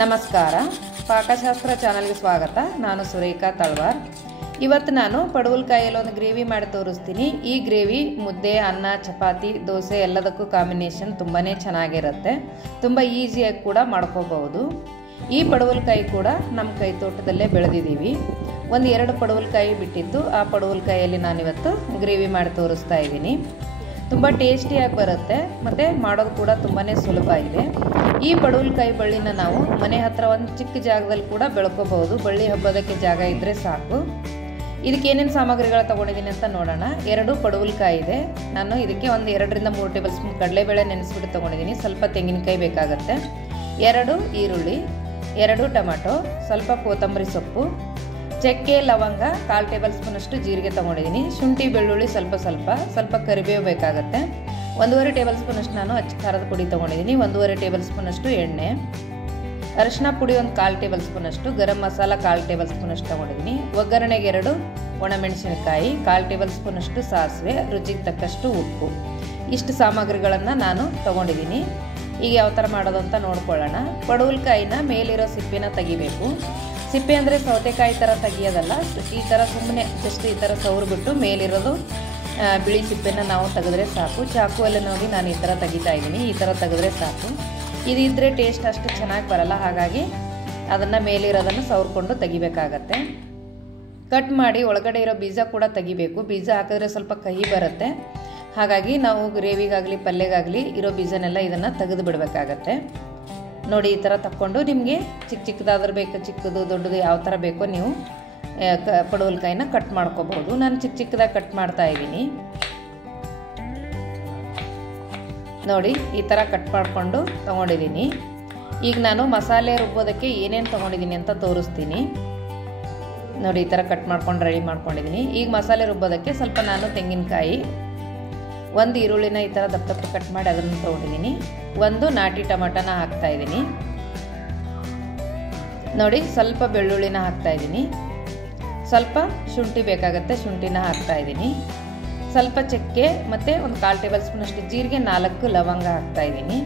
ನಮಸ್ಕಾರ, ಪಾಕಶಾಸ್ತ್ರ ಚಾನಲ್ಗೆ ಸ್ವಾಗತ. ನಾನು ಸುರೇಖಾ ತಳವಾರ್. ಇವತ್ತು ನಾನು ಪಡವಲಕಾಯಲ್ಲಿ ಒಂದು ಗ್ರೇವಿ ಮಾಡಿ ತೋರಿಸ್ತೀನಿ. ಈ ಗ್ರೇವಿ ಮುದ್ದೆ, ಅನ್ನ, ಚಪಾತಿ, ದೋಸೆ ಎಲ್ಲದಕ್ಕೂ ಕಾಂಬಿನೇಷನ್ ತುಂಬಾ ಚೆನ್ನಾಗಿರುತ್ತೆ. ತುಂಬ ಈಸಿಯಾಗಿ ಕೂಡ ಮಾಡ್ಕೋಬಹುದು. ಈ ಪಡವಲಕಾಯಿ ಕೂಡ ನಮ್ಮ ಕೈ ತೋಟದಲ್ಲೇ ಬೆಳೆದಿದ್ದೀವಿ. ಒಂದು 2 ಪಡವಲಕಾಯಿ ಬಿಟ್ಟಿತ್ತು. ಆ ಪಡವಲಕಾಯಲ್ಲಿ ನಾನಿವತ್ತು ಗ್ರೇವಿ ಮಾಡಿ ತೋರಿಸ್ತಾ ಇದ್ದೀನಿ. ತುಂಬ ಟೇಸ್ಟಿಯಾಗಿ ಬರುತ್ತೆ ಮತ್ತು ಮಾಡೋದು ಕೂಡ ತುಂಬಾ ಸುಲಭ ಇದೆ. ಈ ಪಡವಲಕಾಯಿ ಬಳ್ಳಿನ ನಾವು ಮನೆ ಹತ್ತಿರ ಒಂದು ಚಿಕ್ಕ ಜಾಗದಲ್ಲಿ ಕೂಡ ಬೆಳ್ಕೋಬಹುದು. ಬಳ್ಳಿ ಹಬ್ಬದಕ್ಕೆ ಜಾಗ ಇದ್ದರೆ ಸಾಕು. ಇದಕ್ಕೆ ಏನೇನು ಸಾಮಗ್ರಿಗಳು ತೊಗೊಂಡಿದ್ದೀನಿ ಅಂತ ನೋಡೋಣ. 2 ಪಡವಲಕಾಯಿ ಇದೆ. ನಾನು ಇದಕ್ಕೆ ಒಂದು 2 ರಿಂದ 3 ಟೇಬಲ್ ಸ್ಪೂನ್ ಕಡಲೆಬೇಳೆ ನೆನೆಸ್ಬಿಟ್ಟು ತೊಗೊಂಡಿದ್ದೀನಿ. ಸ್ವಲ್ಪ ತೆಂಗಿನಕಾಯಿ ಬೇಕಾಗುತ್ತೆ, 2 ಈರುಳ್ಳಿ, 2 ಟೊಮೆಟೊ, ಸ್ವಲ್ಪ ಕೊತ್ತಂಬರಿ ಸೊಪ್ಪು, ಚಕ್ಕೆ, ಲವಂಗ, 1/4 ಟೇಬಲ್ ಸ್ಪೂನಷ್ಟು ಜೀರಿಗೆ ತೊಗೊಂಡಿದ್ದೀನಿ. ಶುಂಠಿ, ಬೆಳ್ಳುಳ್ಳಿ ಸ್ವಲ್ಪ ಕರಿಬೇವು ಬೇಕಾಗುತ್ತೆ. 1.5 ಟೇಬಲ್ ಸ್ಪೂನಷ್ಟು ನಾನು ಅಚ್ಚ ಖಾರದ ಪುಡಿ ತೊಗೊಂಡಿದ್ದೀನಿ. 1.5 ಟೇಬಲ್ ಸ್ಪೂನಷ್ಟು ಎಣ್ಣೆ, ಅರಿಶಿನ ಪುಡಿ 1/4 ಟೇಬಲ್ ಸ್ಪೂನಷ್ಟು, ಗರಂ ಮಸಾಲ 1/4 ಟೇಬಲ್ ಸ್ಪೂನಷ್ಟು ತೊಗೊಂಡಿದ್ದೀನಿ. ಒಗ್ಗರಣೆಗೆ 2 ಒಣಮೆಣಸಿನಕಾಯಿ, 1/4 ಟೇಬಲ್ ಸ್ಪೂನಷ್ಟು ಸಾಸಿವೆ, ರುಚಿಗೆ ತಕ್ಕಷ್ಟು ಉಪ್ಪು. ಇಷ್ಟು ಸಾಮಗ್ರಿಗಳನ್ನು ನಾನು ತೊಗೊಂಡಿದ್ದೀನಿ. ಈಗ ಯಾವ ಥರ ಮಾಡೋದು ಅಂತ ನೋಡ್ಕೊಳ್ಳೋಣ. ಪಡವಲಕಾಯಿನ ಮೇಲಿರೋ ಸಿಪ್ಪೆನ ತೆಗಿಬೇಕು. ಸಿಪ್ಪೆ ಅಂದರೆ ಸೌತೆಕಾಯಿ ಥರ ತೆಗಿಯೋದಲ್ಲ. ಈ ಥರ ಸುಮ್ಮನೆ ಜಸ್ಟ್ ಈ ಥರ ಸೌರು ಬಿಟ್ಟು ಮೇಲಿರೋದು ಬಿಳಿ ಸಿಪ್ಪೆನ ನಾವು ತೆಗೆದ್ರೆ ಸಾಕು. ಚಾಕುವಲ್ಲಿ ನೋಡಿ ನಾನು ಈ ಥರ ತೆಗಿತಾ ಇದ್ದೀನಿ. ಈ ಥರ ತೆಗೆದ್ರೆ ಸಾಕು. ಇದಿದ್ದರೆ ಟೇಸ್ಟ್ ಅಷ್ಟು ಚೆನ್ನಾಗಿ ಬರಲ್ಲ. ಹಾಗಾಗಿ ಅದನ್ನು ಮೇಲಿರೋದನ್ನು ಸೌರ್ಕೊಂಡು ತೆಗಿಬೇಕಾಗತ್ತೆ. ಕಟ್ ಮಾಡಿ ಒಳಗಡೆ ಇರೋ ಬೀಜ ಕೂಡ ತೆಗಿಬೇಕು. ಬೀಜ ಹಾಕಿದ್ರೆ ಸ್ವಲ್ಪ ಕಹಿ ಬರುತ್ತೆ. ಹಾಗಾಗಿ ನಾವು ಗ್ರೇವಿಗಾಗಲಿ ಪಲ್ಯಗಾಗಲಿ ಇರೋ ಬೀಜನೆಲ್ಲ ಇದನ್ನು ತೆಗೆದು ಬಿಡಬೇಕಾಗತ್ತೆ. ನೋಡಿ, ಈ ಥರ ತಕ್ಕೊಂಡು ನಿಮಗೆ ಚಿಕ್ಕದಾದ್ರೂ ಬೇಕು, ಚಿಕ್ಕದು ದೊಡ್ಡದು ಯಾವ ಥರ ಬೇಕೋ ನೀವು ಪಡವಲಕಾಯಿನ ಕಟ್ ಮಾಡ್ಕೋಬಹುದು. ನಾನು ಚಿಕ್ಕದಾಗಿ ಕಟ್ ಮಾಡ್ತಾ ಇದ್ದೀನಿ. ನೋಡಿ, ಈ ಥರ ಕಟ್ ಮಾಡಿಕೊಂಡು ತೊಗೊಂಡಿದ್ದೀನಿ. ಈಗ ನಾನು ಮಸಾಲೆ ರುಬ್ಬೋದಕ್ಕೆ ಏನೇನು ತೊಗೊಂಡಿದ್ದೀನಿ ಅಂತ ತೋರಿಸ್ತೀನಿ. ನೋಡಿ, ಈ ಥರ ಕಟ್ ಮಾಡ್ಕೊಂಡು ರೆಡಿ ಮಾಡ್ಕೊಂಡಿದ್ದೀನಿ. ಈಗ ಮಸಾಲೆ ರುಬ್ಬೋದಕ್ಕೆ ಸ್ವಲ್ಪ ನಾನು ತೆಂಗಿನಕಾಯಿ, 1 ಈರುಳ್ಳಿನ ಈ ಥರ ದಪ್ಪ ಕಟ್ ಮಾಡಿ ಅದನ್ನು ತೊಗೊಂಡಿದ್ದೀನಿ. 1 ನಾಟಿ ಟೊಮೆಟೊನ ಹಾಕ್ತಾ ಇದ್ದೀನಿ. ನೋಡಿ, ಸ್ವಲ್ಪ ಬೆಳ್ಳುಳ್ಳಿನ ಹಾಕ್ತಾ ಇದ್ದೀನಿ. ಸ್ವಲ್ಪ ಶುಂಠಿ ಬೇಕಾಗುತ್ತೆ, ಶುಂಠಿನ ಹಾಕ್ತಾ ಇದ್ದೀನಿ. ಸ್ವಲ್ಪ ಚಕ್ಕೆ ಮತ್ತು 1/4 ಟೇಬಲ್ ಸ್ಪೂನಷ್ಟು ಜೀರಿಗೆ, 4 ಲವಂಗ ಹಾಕ್ತಾ ಇದ್ದೀನಿ.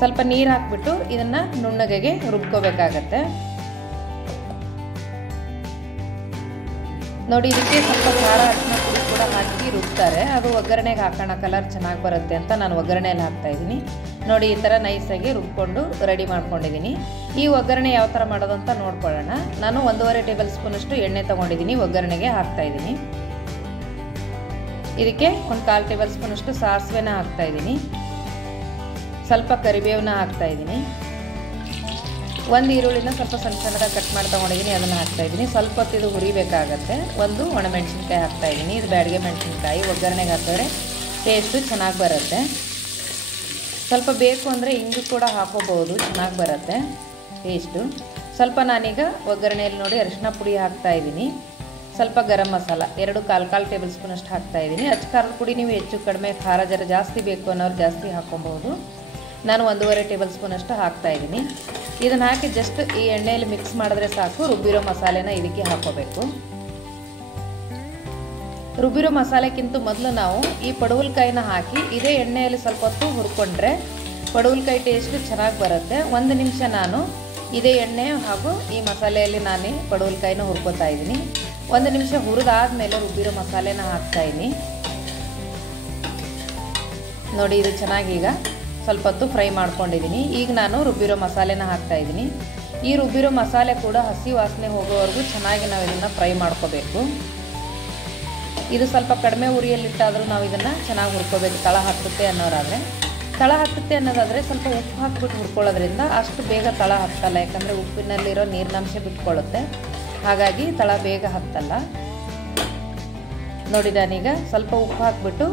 ಸ್ವಲ್ಪ ನೀರು ಹಾಕ್ಬಿಟ್ಟು ಇದನ್ನು ನುಣ್ಣಗೆ ರುಬ್ಕೋಬೇಕಾಗತ್ತೆ. ನೋಡಿ, ಇದಕ್ಕೆ ಸ್ವಲ್ಪ ಖಾರ, ಅರಿಶಿನ ಪುಡಿ ಕೂಡ ಹಾಕಿ ರುಬ್ತಾರೆ. ಅದು ಒಗ್ಗರಣೆಗೆ ಹಾಕೋಣ, ಕಲರ್ ಚೆನ್ನಾಗಿ ಬರುತ್ತೆ ಅಂತ ನಾನು ಒಗ್ಗರಣೆಯಲ್ಲಿ ಹಾಕ್ತಾ ಇದ್ದೀನಿ. ನೋಡಿ, ಈ ಥರ ನೈಸಾಗಿ ರುಬ್ಕೊಂಡು ರೆಡಿ ಮಾಡ್ಕೊಂಡಿದ್ದೀನಿ. ಈ ಒಗ್ಗರಣೆ ಯಾವ ಥರ ಮಾಡೋದು ಅಂತ ನೋಡ್ಕೊಳ್ಳೋಣ. ನಾನು 1.5 ಟೇಬಲ್ ಸ್ಪೂನಷ್ಟು ಎಣ್ಣೆ ತೊಗೊಂಡಿದ್ದೀನಿ. ಒಗ್ಗರಣೆಗೆ ಹಾಕ್ತಾ ಇದ್ದೀನಿ. ಇದಕ್ಕೆ 1/4 ಟೇಬಲ್ ಸ್ಪೂನಷ್ಟು ಸಾಸಿವೆನ ಹಾಕ್ತಾ ಇದ್ದೀನಿ. ಸ್ವಲ್ಪ ಕರಿಬೇವನ್ನ ಹಾಕ್ತಾ ಇದ್ದೀನಿ. 1 ಈರುಳ್ಳಿನ ಸ್ವಲ್ಪ ಸಣ್ಣದಾಗಿ ಕಟ್ ಮಾಡಿ ತೊಗೊಂಡಿದ್ದೀನಿ, ಅದನ್ನು ಹಾಕ್ತಾ ಇದ್ದೀನಿ. ಸ್ವಲ್ಪ ಹೊತ್ತು ಇದು ಹುರಿಬೇಕಾಗತ್ತೆ. 1 ಒಣಮೆಣಸಿನ್ಕಾಯಿ ಹಾಕ್ತಾ ಇದ್ದೀನಿ. ಇದು ಬ್ಯಾಡಗೆ ಮೆಣಸಿನ್ಕಾಯಿ. ಒಗ್ಗರಣೆಗೆ ಹಾಕಿದ್ರೆ ಟೇಸ್ಟು ಚೆನ್ನಾಗಿ ಬರುತ್ತೆ. ಸ್ವಲ್ಪ ಬೇಕು ಅಂದರೆ ಇಂಗು ಕೂಡ ಹಾಕೋಬಹುದು, ಚೆನ್ನಾಗಿ ಬರುತ್ತೆ ಟೇಸ್ಟು. ಸ್ವಲ್ಪ ನಾನೀಗ ಒಗ್ಗರಣೆಯಲ್ಲಿ ನೋಡಿ ಅರಿಶಿನ ಪುಡಿ ಹಾಕ್ತಾ ಇದ್ದೀನಿ. ಸ್ವಲ್ಪ ಗರಂ ಮಸಾಲ 2 1/4 ಟೇಬಲ್ ಸ್ಪೂನಷ್ಟು ಹಾಕ್ತಾ ಇದ್ದೀನಿ. ಅಚ್ಚ ಖಾರದ ಪುಡಿ ನೀವು ಹೆಚ್ಚು ಕಡಿಮೆ, ಖಾರ ಜಾಸ್ತಿ ಬೇಕು ಅನ್ನೋರು ಜಾಸ್ತಿ ಹಾಕೊಬಹುದು. ನಾನು 1.5 ಟೇಬಲ್ ಸ್ಪೂನಷ್ಟು ಹಾಕ್ತಾ ಇದ್ದೀನಿ. ಇದನ್ನು ಹಾಕಿ ಜಸ್ಟ್ ಈ ಎಣ್ಣೆಯಲ್ಲಿ ಮಿಕ್ಸ್ ಮಾಡಿದ್ರೆ ಸಾಕು. ರುಬ್ಬಿರೋ ಮಸಾಲೆನ ಇದಕ್ಕೆ ಹಾಕೋಬೇಕು. ರುಬ್ಬಿರೋ ಮಸಾಲೆಕ್ಕಿಂತ ಮೊದಲು ನಾವು ಈ ಪಡವಲಕಾಯಿನ ಹಾಕಿ ಇದೇ ಎಣ್ಣೆಯಲ್ಲಿ ಸ್ವಲ್ಪ ಹೊತ್ತು ಹುರ್ಕೊಂಡ್ರೆ ಪಡವಲಕಾಯಿ ಟೇಸ್ಟ್ ಚೆನ್ನಾಗಿ ಬರುತ್ತೆ. 1 ನಿಮಿಷ ನಾನು ಇದೇ ಎಣ್ಣೆ ಹಾಗೂ ಈ ಮಸಾಲೆಯಲ್ಲಿ ನಾನು ಪಡವಲಕಾಯಿನ ಹುರ್ಕೋತಾ ಇದ್ದೀನಿ. 1 ನಿಮಿಷ ಹುರಿದಾದ್ಮೇಲೆ ರುಬ್ಬಿರೋ ಮಸಾಲೆನ ಹಾಕ್ತಾ ಇದ್ದೀನಿ. ನೋಡಿ, ಇದು ಚೆನ್ನಾಗಿ ಈಗ ಸ್ವಲ್ಪ ಹೊತ್ತು ಫ್ರೈ ಮಾಡ್ಕೊಂಡಿದ್ದೀನಿ. ಈಗ ನಾನು ರುಬ್ಬಿರೋ ಮಸಾಲೆನ ಹಾಕ್ತಾ ಇದ್ದೀನಿ. ಈ ರುಬ್ಬಿರೋ ಮಸಾಲೆ ಕೂಡ ಹಸಿ ವಾಸನೆ ಹೋಗೋವರೆಗೂ ಚೆನ್ನಾಗಿ ನಾವು ಇದನ್ನು ಫ್ರೈ ಮಾಡ್ಕೋಬೇಕು. ಇದು ಸ್ವಲ್ಪ ಕಡಿಮೆ ಉರಿಯಲ್ಲಿಟ್ಟಾದರೂ ನಾವು ಇದನ್ನು ಚೆನ್ನಾಗಿ ಹುರ್ಕೋಬೇಕು. ತಳ ಹತ್ತುತ್ತೆ ಅನ್ನೋದಾದರೆ ಸ್ವಲ್ಪ ಉಪ್ಪು ಹಾಕ್ಬಿಟ್ಟು ಹುರ್ಕೊಳ್ಳೋದ್ರಿಂದ ಅಷ್ಟು ಬೇಗ ತಳ ಹತ್ತಲ್ಲ. ಯಾಕಂದರೆ ಉಪ್ಪಿನಲ್ಲಿರೋ ನೀರಿನಂಶ ಬಿಟ್ಕೊಳ್ಳುತ್ತೆ. ಹಾಗಾಗಿ ತಳ ಬೇಗ ಹತ್ತಲ್ಲ. ನೋಡಿ, ನಾನೀಗ ಸ್ವಲ್ಪ ಉಪ್ಪು ಹಾಕ್ಬಿಟ್ಟು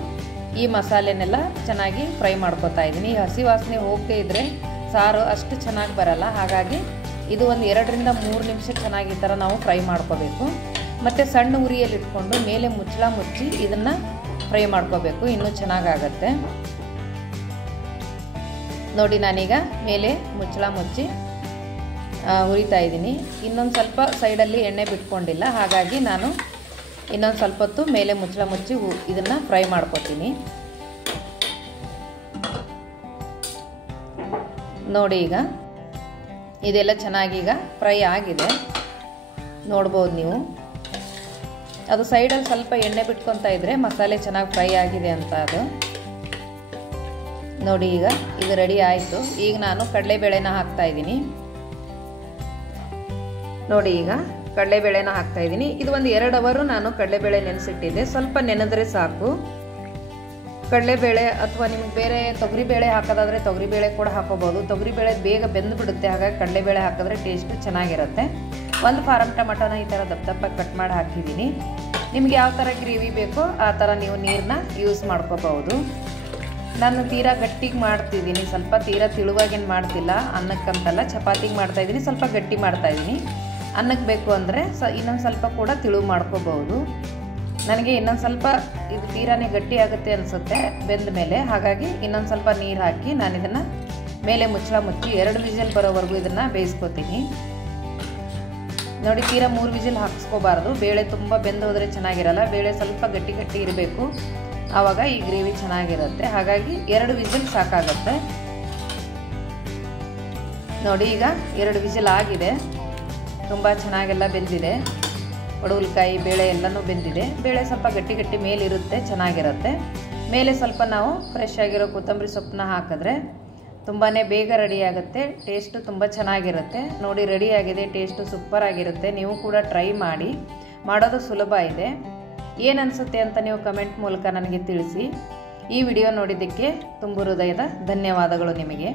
ಈ ಮಸಾಲೆನೆಲ್ಲ ಚೆನ್ನಾಗಿ ಫ್ರೈ ಮಾಡ್ಕೊತಾ ಇದ್ದೀನಿ. ಈ ಹಸಿ ವಾಸನೆ ಹೋಗದೇ ಇದ್ದರೆ ಸಾರು ಅಷ್ಟು ಚೆನ್ನಾಗಿ ಬರಲ್ಲ. ಹಾಗಾಗಿ ಇದು ಒಂದು 2 ರಿಂದ 3 ನಿಮಿಷ ಚೆನ್ನಾಗಿ ಈ ಥರ ನಾವು ಫ್ರೈ ಮಾಡ್ಕೋಬೇಕು. ಮತ್ತು ಸಣ್ಣ ಉರಿಯಲ್ಲಿ ಇಟ್ಕೊಂಡು ಮೇಲೆ ಮುಚ್ಚಳ ಮುಚ್ಚಿ ಇದನ್ನು ಫ್ರೈ ಮಾಡ್ಕೋಬೇಕು, ಇನ್ನೂ ಚೆನ್ನಾಗಾಗತ್ತೆ. ನೋಡಿ, ನಾನೀಗ ಮೇಲೆ ಮುಚ್ಚಳ ಮುಚ್ಚಿ ಹುರಿತಾ ಇದ್ದೀನಿ. ಇನ್ನೊಂದು ಸ್ವಲ್ಪ ಸೈಡಲ್ಲಿ ಎಣ್ಣೆ ಬಿಟ್ಕೊಂಡಿಲ್ಲ. ಹಾಗಾಗಿ ನಾನು ಇನ್ನೊಂದು ಸ್ವಲ್ಪ ಹೊತ್ತು ಮೇಲೆ ಮುಚ್ಚಳ ಮುಚ್ಚಿ ಇದನ್ನು ಫ್ರೈ ಮಾಡ್ಕೊತೀನಿ. ನೋಡಿ ಈಗ ಇದೆಲ್ಲ ಚೆನ್ನಾಗಿ ಈಗ ಫ್ರೈ ಆಗಿದೆ, ನೋಡ್ಬೋದು ನೀವು. ಅದು ಸೈಡಲ್ಲಿ ಸ್ವಲ್ಪ ಎಣ್ಣೆ ಬಿಟ್ಕೊತಾ ಇದ್ರೆ ಮಸಾಲೆ ಚೆನ್ನಾಗಿ ಫ್ರೈ ಆಗಿದೆ ಅಂತ ಅದು. ನೋಡಿ ಈಗ ಇದು ರೆಡಿ ಆಯಿತು. ಈಗ ನಾನು ಕಡಲೆಬೇಳೆನ ಹಾಕ್ತಾ ಇದ್ದೀನಿ. ನೋಡಿ ಈಗ ಕಡಲೆಬೇಳೆನ ಹಾಕ್ತಾ ಇದ್ದೀನಿ. ಇದು ಒಂದು 2 ಅವರ್ ನಾನು ಕಡಲೆಬೇಳೆ ನೆನೆಸಿಟ್ಟಿದ್ದೆ. ಸ್ವಲ್ಪ ನೆನೆದ್ರೆ ಸಾಕು. ಕಡಲೆಬೇಳೆ ಅಥವಾ ನಿಮ್ಗೆ ಬೇರೆ ತೊಗರಿಬೇಳೆ ಹಾಕೋದಾದರೆ ತೊಗರಿಬೇಳೆ ಕೂಡ ಹಾಕೋಬೋದು. ತೊಗರಿಬೇಳೆ ಬೇಗ ಬೆಂದು ಬಿಡುತ್ತೆ, ಹಾಗಾಗಿ ಕಡಲೆಬೇಳೆ ಹಾಕಿದ್ರೆ ಟೇಸ್ಟು ಚೆನ್ನಾಗಿರುತ್ತೆ. ಒಂದು ಫಾರಮ್ ಟೊಮೆಟೊನ ಈ ಥರ ದಪ್ಪ ದಪ್ಪ ಕಟ್ ಮಾಡಿ ಹಾಕಿದ್ದೀನಿ. ನಿಮ್ಗೆ ಯಾವ ಥರ ಗ್ರೇವಿ ಬೇಕೋ ಆ ಥರ ನೀವು ನೀರನ್ನ ಯೂಸ್ ಮಾಡ್ಕೋಬಹುದು. ನಾನು ತೀರಾ ಗಟ್ಟಿಗೆ ಮಾಡ್ತಿದ್ದೀನಿ, ಸ್ವಲ್ಪ ತೀರಾ ತಿಳುವಾಗೇನು ಮಾಡ್ತಿಲ್ಲ. ಅನ್ನಕ್ಕಂತಲ್ಲ, ಚಪಾತಿಗೆ ಮಾಡ್ತಾಯಿದ್ದೀನಿ, ಸ್ವಲ್ಪ ಗಟ್ಟಿ ಮಾಡ್ತಾಯಿದ್ದೀನಿ. ಅನ್ನಕ್ಕೆ ಬೇಕು ಅಂದರೆ ಇನ್ನೊಂದು ಸ್ವಲ್ಪ ಕೂಡ ತಿಳುವು ಮಾಡ್ಕೋಬಹುದು. ನನಗೆ ಇನ್ನೊಂದು ಸ್ವಲ್ಪ ಇದು ತೀರಾನೇ ಗಟ್ಟಿ ಆಗುತ್ತೆ ಅನಿಸುತ್ತೆ ಬೆಂದ ಮೇಲೆ, ಹಾಗಾಗಿ ಇನ್ನೊಂದು ಸ್ವಲ್ಪ ನೀರು ಹಾಕಿ ನಾನು ಇದನ್ನು ಮೇಲೆ ಮುಚ್ಚಳ ಮುಚ್ಚಿ 2 ವಿಸಿಲ್ ಬರೋವರೆಗೂ ಇದನ್ನು ಬೇಯಿಸ್ಕೊತೀನಿ. ನೋಡಿ, ತೀರಾ 3 ವಿಸಿಲ್ ಹಾಕಿಸ್ಕೋಬಾರ್ದು. ಬೇಳೆ ತುಂಬ ಬೆಂದು ಹೋದರೆ ಚೆನ್ನಾಗಿರಲ್ಲ. ಬೇಳೆ ಸ್ವಲ್ಪ ಗಟ್ಟಿ ಗಟ್ಟಿ ಇರಬೇಕು, ಆವಾಗ ಈ ಗ್ರೇವಿ ಚೆನ್ನಾಗಿರುತ್ತೆ. ಹಾಗಾಗಿ 2 ವಿಸಿಲ್ ಸಾಕಾಗುತ್ತೆ. ನೋಡಿ ಈಗ 2 ವಿಸಿಲ್ ಆಗಿದೆ. ತುಂಬ ಚೆನ್ನಾಗೆಲ್ಲ ಬೆಂದಿದೆ. ಪಡವಲಕಾಯಿ ಬೇಳೆ ಎಲ್ಲನೂ ಬೆಂದಿದೆ. ಬೇಳೆ ಸ್ವಲ್ಪ ಗಟ್ಟಿ ಗಟ್ಟಿ ಮೇಲಿರುತ್ತೆ, ಚೆನ್ನಾಗಿರುತ್ತೆ. ಮೇಲೆ ಸ್ವಲ್ಪ ನಾವು ಫ್ರೆಶ್ ಆಗಿರೋ ಕೊತ್ತಂಬರಿ ಸೊಪ್ಪನ್ನ ಹಾಕಿದ್ರೆ ತುಂಬಾ ಬೇಗ ರೆಡಿ ಆಗುತ್ತೆ. ಟೇಸ್ಟು ತುಂಬ ಚೆನ್ನಾಗಿರುತ್ತೆ. ನೋಡಿ, ರೆಡಿ ಆಗಿದೆ. ಟೇಸ್ಟು ಸೂಪರ್ ಆಗಿರುತ್ತೆ. ನೀವು ಕೂಡ ಟ್ರೈ ಮಾಡಿ. ಮಾಡೋದು ಸುಲಭ ಇದೆ. ಏನು ಅನಿಸುತ್ತೆ ಅಂತ ನೀವು ಕಮೆಂಟ್ ಮೂಲಕ ನನಗೆ ತಿಳಿಸಿ. ಈ ವಿಡಿಯೋ ನೋಡಿದ್ದಕ್ಕೆ ತುಂಬ ಹೃದಯದ ಧನ್ಯವಾದಗಳು ನಿಮಗೆ.